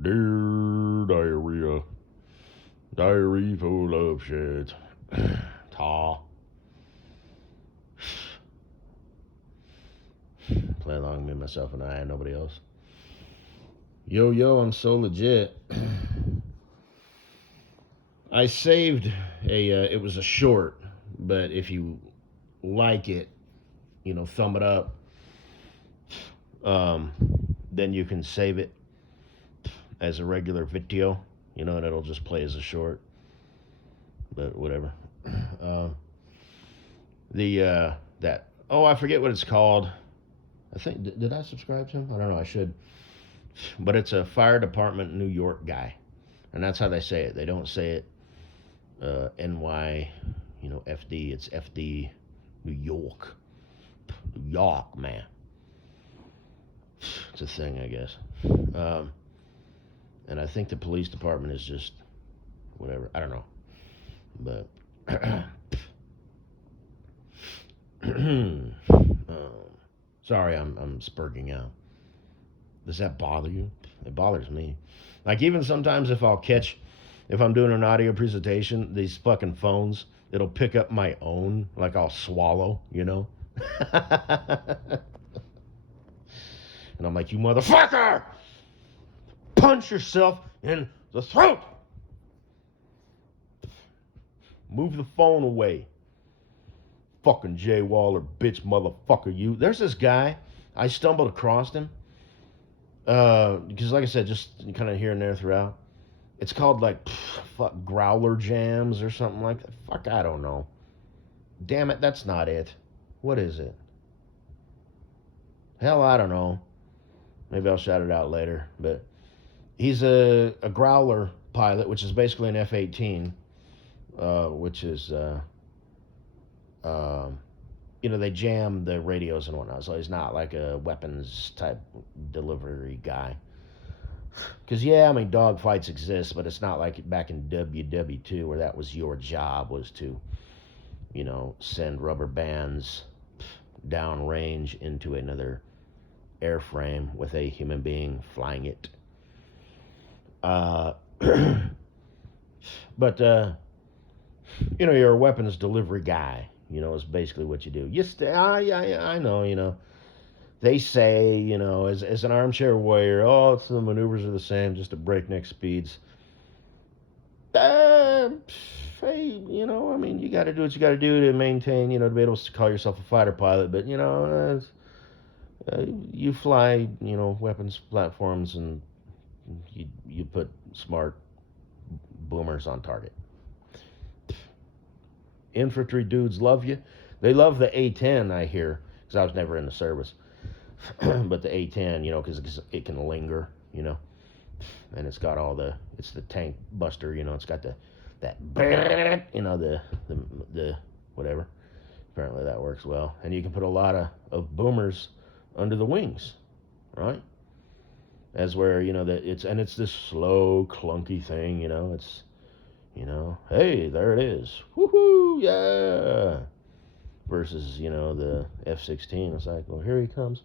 Dear diarrhea. Diary full of shit. Ta. Play along, me, myself, and I, and nobody else. Yo, yo, I'm so legit. I saved it was a short, but if you like it, thumb it up. Um, then you can save it as a regular video, and it'll just play as a short. But whatever. Uh, I forget what it's called. I think did I subscribe to him? I don't know. I should. But it's a fire department New York guy, and that's how they say it. They don't say it NY, FD. It's FD New York. New York, man. It's a thing, I guess. Um, and I think the police department is just whatever. I don't know, but sorry, I'm spurging out. Does that bother you? It bothers me. Like even sometimes if I'm doing an audio presentation, these fucking phones, it'll pick up my own, like I'll swallow. And I'm like, you motherfucker! Punch yourself in the throat! Move the phone away. Fucking Jay Waller, bitch motherfucker, you. There's this guy. I stumbled across him. Because like I said, just kind of here and there throughout. It's called like growler jams or something like that. Fuck, I don't know. Damn it, that's not it. What is it? Hell, I don't know. Maybe I'll shout it out later. But he's a growler pilot, which is basically an F-18, which is they jam the radios and whatnot. So he's not like a weapons type delivery guy. Because, yeah, I mean, dogfights exist, but it's not like back in WW2 where that was your job, was to, send rubber bands downrange into another airframe with a human being flying it. But, you're a weapons delivery guy, is basically what you do. I know. They say, as an armchair warrior, the maneuvers are the same, just at breakneck speeds. Hey, I mean, you got to do what you got to do to maintain, to be able to call yourself a fighter pilot. But, you fly, weapons platforms, and you put smart boomers on target. Infantry dudes love you. They love the A-10, I hear, because I was never in the service. But the A-10, because it can linger, and it's got it's the tank buster, it's got the whatever. Apparently that works well, and you can put a lot of boomers under the wings, right? As where that it's this slow clunky thing, it's hey, there it is, woohoo, yeah. Versus the F-16, it's like, well, here he comes.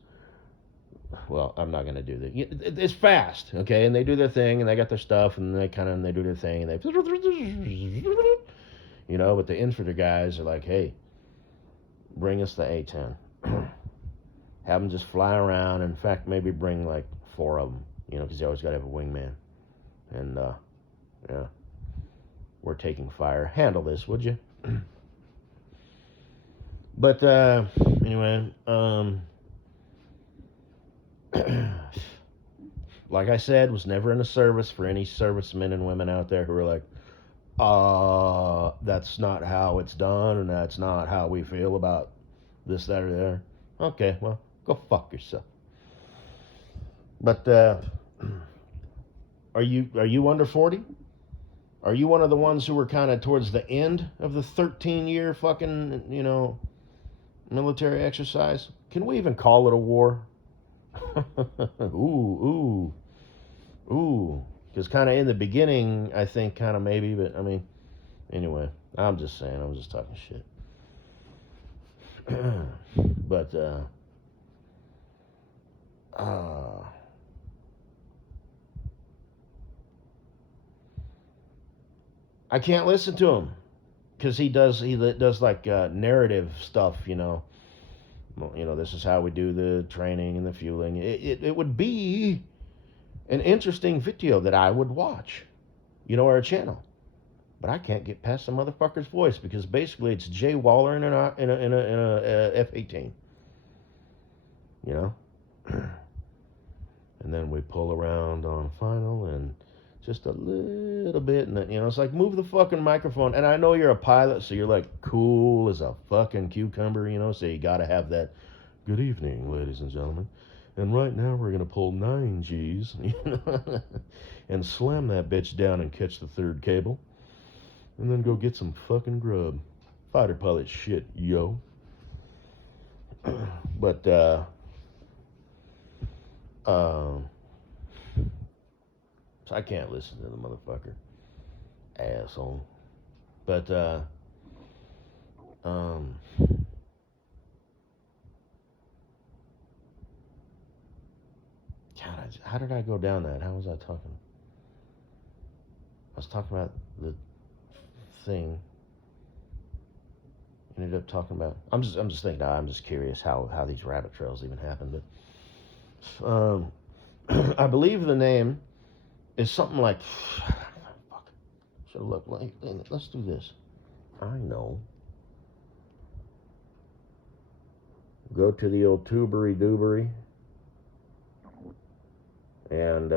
Well, I'm not going to do that. It's fast, okay? And they do their thing, and they got their stuff, and they do their thing, and they, but the infantry guys are like, hey, bring us the A-10. Have them just fly around. In fact, maybe bring like 4 of them, because you always got to have a wingman. And, yeah, we're taking fire. Handle this, would you? But, anyway, like I said, was never in a service. For any servicemen and women out there who are like, that's not how it's done, and that's not how we feel about this, that, or the other. Okay, well, go fuck yourself. But are you under 40? Are you one of the ones who were kind of towards the end of the 13-year fucking military exercise? Can we even call it a war? Ooh. Because kind of in the beginning, I think kind of maybe, but I mean, anyway, I'm just saying, I'm just talking shit. But, I can't listen to him because he does like narrative stuff. Well, this is how we do the training and the fueling. It would be an interesting video that I would watch, or a channel. But I can't get past the motherfucker's voice because basically it's Jay Waller in a F-18, you know. And then we pull around on final and just a little bit, and it's like move the fucking microphone. And I know you're a pilot, so you're like cool as a fucking cucumber, so you got to have that. Good evening, ladies and gentlemen. And right now we're gonna pull 9 G's, and slam that bitch down and catch the third cable. And then go get some fucking grub. Fighter pilot shit, yo. But, so I can't listen to the motherfucker. Asshole. But, God, how did I go down that? How was I talking? I was talking about the thing. Ended up talking about. I'm just thinking. I'm just curious how these rabbit trails even happen. But I believe the name is something like. Fuck. Should look like. Let's do this. I know. Go to the old tubery doobery. And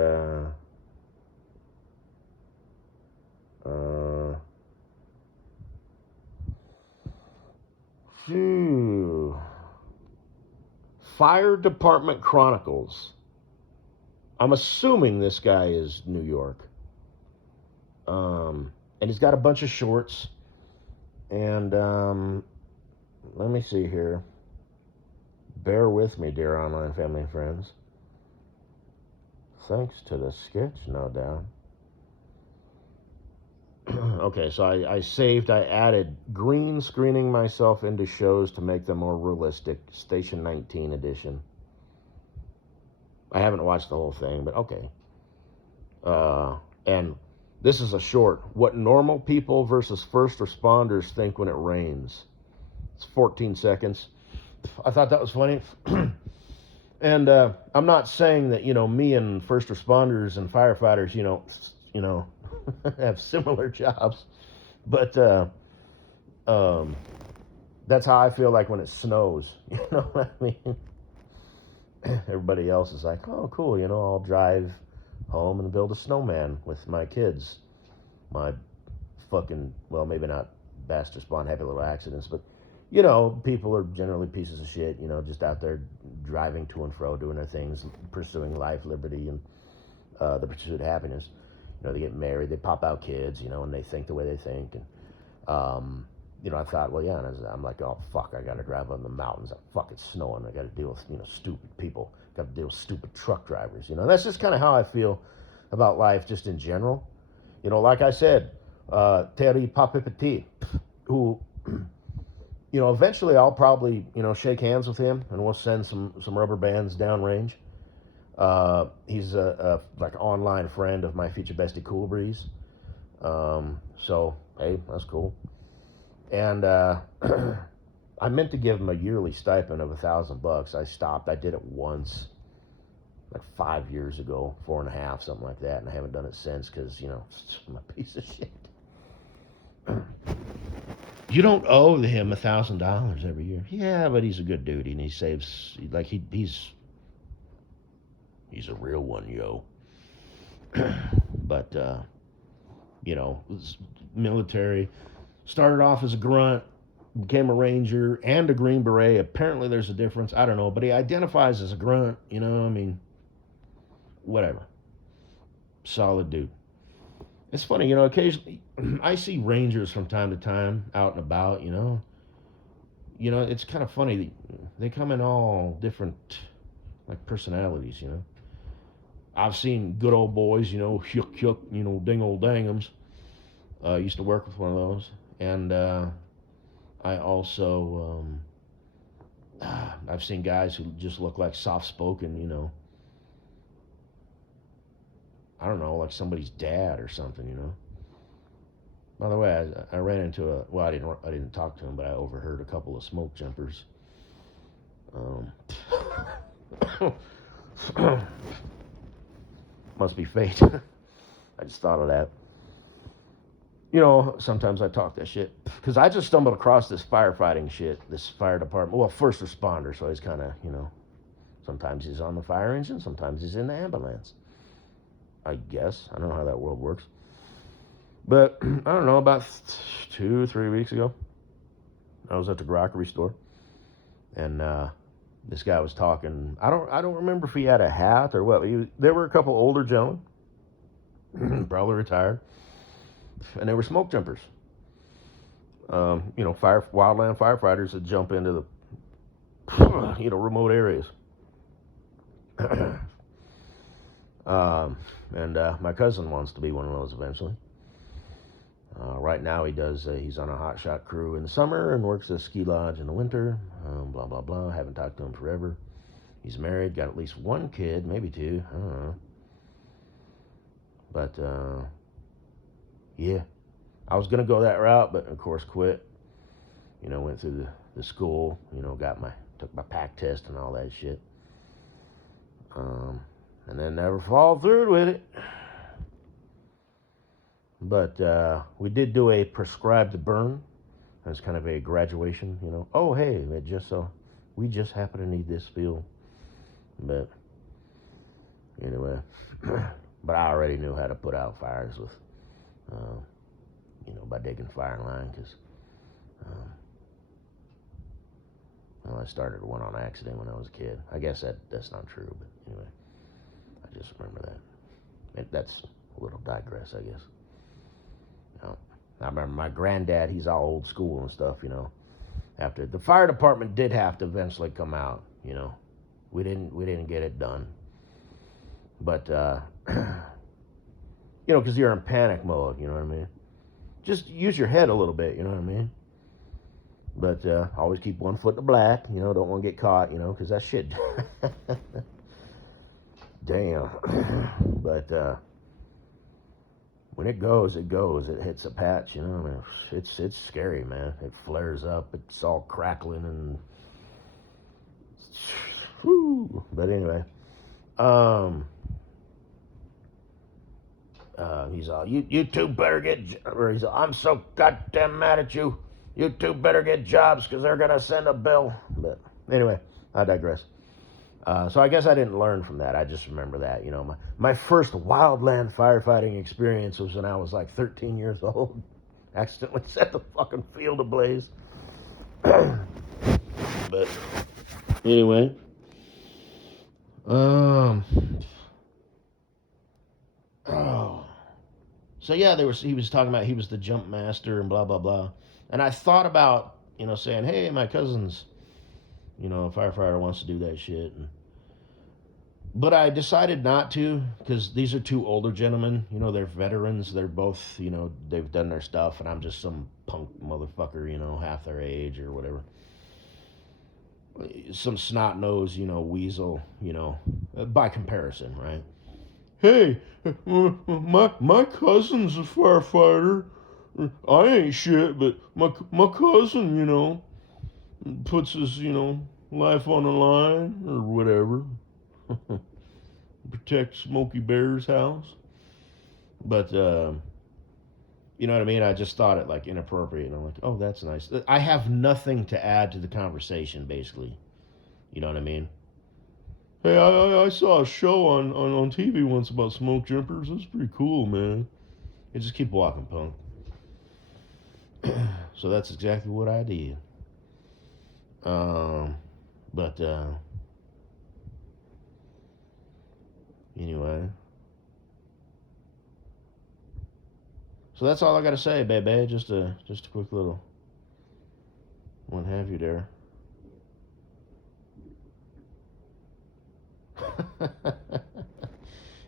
Fire Department Chronicles. I'm assuming this guy is New York. And he's got a bunch of shorts. And let me see here. Bear with me, dear online family and friends. Thanks to the sketch, no doubt. Okay, so I added green screening myself into shows to make them more realistic. Station 19 edition. I haven't watched the whole thing, but okay. And this is a short. What normal people versus first responders think when it rains. It's 14 seconds. I thought that was funny. And I'm not saying that, me and first responders and firefighters, have similar jobs, but that's how I feel like when it snows. You know what I mean? Everybody else is like, oh, cool, I'll drive home and build a snowman with my kids. My fucking, well, maybe not fast respond, happy little accidents, but people are generally pieces of shit, just out there driving to and fro, doing their things, pursuing life, liberty, and the pursuit of happiness. They get married, they pop out kids, and they think the way they think. And, I thought, well, yeah, and I'm like, oh, fuck, I got to drive on the mountains. Fuck, it's snowing. I got to deal with, stupid people. Got to deal with stupid truck drivers. That's just kind of how I feel about life just in general. Like I said, Terry Papipati, who... eventually I'll probably, shake hands with him and we'll send some rubber bands downrange. He's a like online friend of my future bestie Cool Breeze. So, hey, that's cool. And I meant to give him a yearly stipend of $1,000. I stopped. I did it once, like 5 years ago, 4.5, something like that, and I haven't done it since because, I'm a piece of shit. You don't owe him $1,000 every year. Yeah, but he's a good dude, and he saves like he's a real one, yo. But military. Started off as a grunt, became a ranger and a Green Beret. Apparently, there's a difference. I don't know, but he identifies as a grunt. Whatever. Solid dude. It's funny, occasionally I see rangers from time to time out and about, it's kind of funny. They come in all different, like, personalities, I've seen good old boys, hyuk, hyuk, ding old dangums. Used to work with one of those. And I also, I've seen guys who just look like soft-spoken, I don't know, like somebody's dad or something, By the way, I ran into I didn't talk to him, but I overheard a couple of smoke jumpers. Um, must be fate. I just thought of that. You know, sometimes I talk that shit because I just stumbled across this firefighting shit, this fire department. Well, first responder, so he's kind of, sometimes he's on the fire engine, sometimes he's in the ambulance. I guess I don't know how that world works, but I don't know. About 2 or 3 weeks ago, I was at the grocery store, and this guy was talking. I don't remember if he had a hat or what. There were a couple older gentlemen, probably retired, and they were smoke jumpers. Wildland firefighters that jump into the remote areas. And my cousin wants to be one of those eventually. Right now he's on a hotshot crew in the summer and works at a ski lodge in the winter. Blah blah blah. Haven't talked to him forever. He's married, got at least one kid, maybe two. I don't know. But yeah, I was gonna go that route, but of course quit. Went through the school. Took my pack test and all that shit. And then never followed through with it. But we did do a prescribed burn. As kind of a graduation, Oh, hey, we just happen to need this fuel. But anyway, but I already knew how to put out fires with, by digging fire line, because I started one on accident when I was a kid. I guess that's not true, but anyway, I just remember that. That's a little digress, I guess. I remember my granddad, he's all old school and stuff, After the fire department did have to eventually come out, We didn't get it done. But because you're in panic mode, you know what I mean? Just use your head a little bit, you know what I mean? But always keep one foot in the black, don't want to get caught, because that shit. Damn. But when it goes, it goes. It hits a patch, I mean, it's scary, man. It flares up. It's all crackling and. Whew. But anyway, he's all, you two better get, or he's all, I'm so goddamn mad at you. You two better get jobs because they're gonna send a bill. But anyway, I digress. So I guess I didn't learn from that. I just remember that, my first wildland firefighting experience was when I was like 13 years old. Accidentally set the fucking field ablaze. But anyway, oh, so yeah, he was talking about he was the jump master and blah blah blah, and I thought about saying, hey, my cousin's a firefighter wants to do that shit. But I decided not to, because these are two older gentlemen. They're veterans. They're both, they've done their stuff, and I'm just some punk motherfucker, half their age or whatever. Some snot-nosed, weasel, by comparison, right? Hey, my cousin's a firefighter. I ain't shit, but my cousin, puts his, life on the line or whatever. Protect Smokey Bear's house. But you know what I mean? I just thought it like inappropriate, and I'm like, oh, that's nice. I have nothing to add to the conversation, basically. You know what I mean? Hey, I saw a show on TV once about smoke jumpers. It's pretty cool, man. You just keep walking, punk. So that's exactly what I did. But anyway, so that's all I gotta say, baby. Just a quick little one have you there.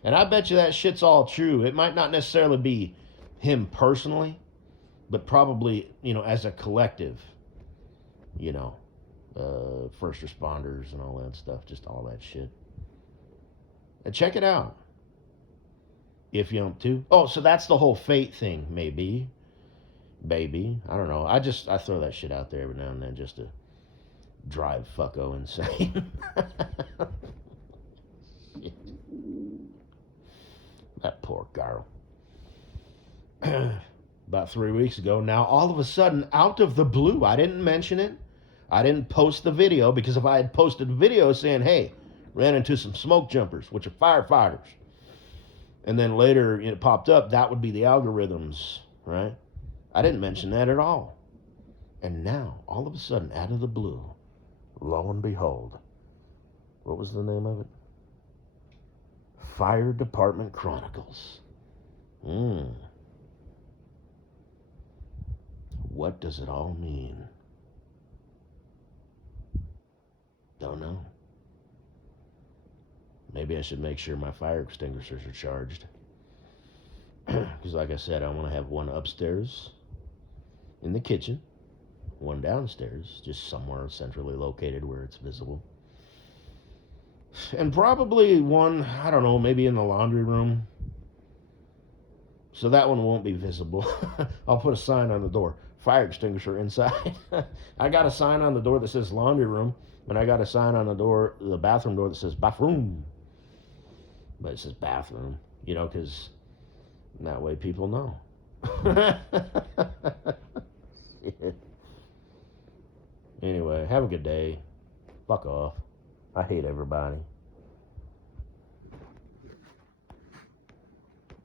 And I bet you that shit's all true. It might not necessarily be him personally, but probably, as a collective, first responders and all that stuff, just all that shit. And check it out if you don't too. Oh, so that's the whole fate thing, maybe. baby. I don't know. I throw that shit out there every now and then just to drive fucko insane. That poor girl. About 3 weeks ago, now all of a sudden, out of the blue, I didn't mention it. I didn't post the video, because if I had posted a video saying, hey, ran into some smoke jumpers, which are firefighters, and then later it popped up, that would be the algorithms, right? I didn't mention that at all. And now, all of a sudden, out of the blue, lo and behold, what was the name of it? Fire Department Chronicles. What does it all mean? Don't know. Maybe I should make sure my fire extinguishers are charged. Because like I said, I want to have one upstairs in the kitchen, one downstairs, just somewhere centrally located where it's visible. And probably one, I don't know, maybe in the laundry room. So that one won't be visible. I'll put a sign on the door. Fire extinguisher inside. I got a sign on the door that says laundry room, and I got a sign on the door, the bathroom door, that says bathroom. But it says bathroom, because that way people know. Anyway, have a good day. Fuck off. I hate everybody.